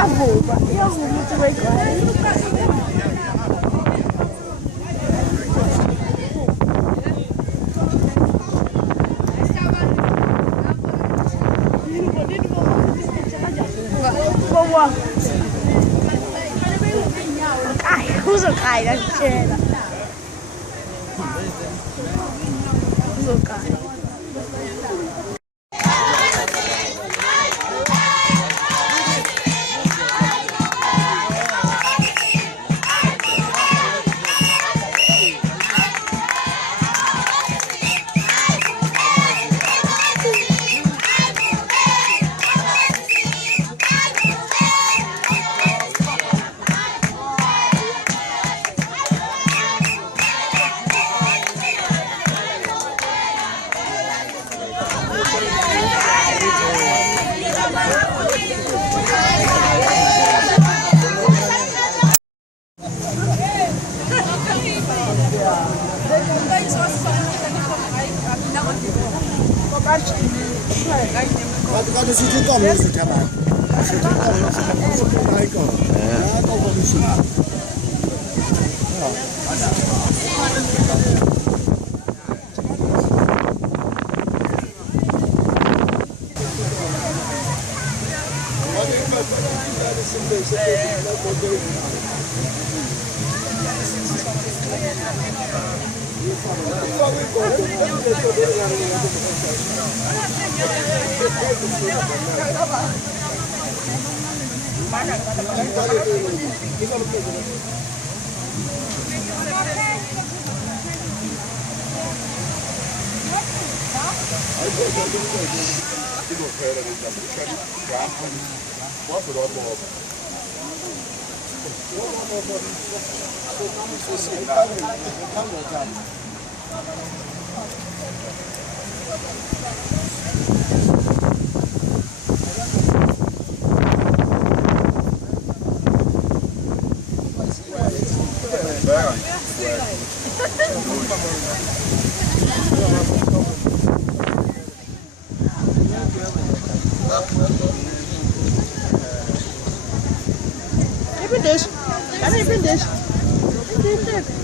eu vou muito bem com ela. Vamos Ai, uso cai da scena. Uso cai. Quando si giocò mi si chiamava. Si giocò mi si chiamava. Ecco. Dopo mi si Independência. Era independência. Independência.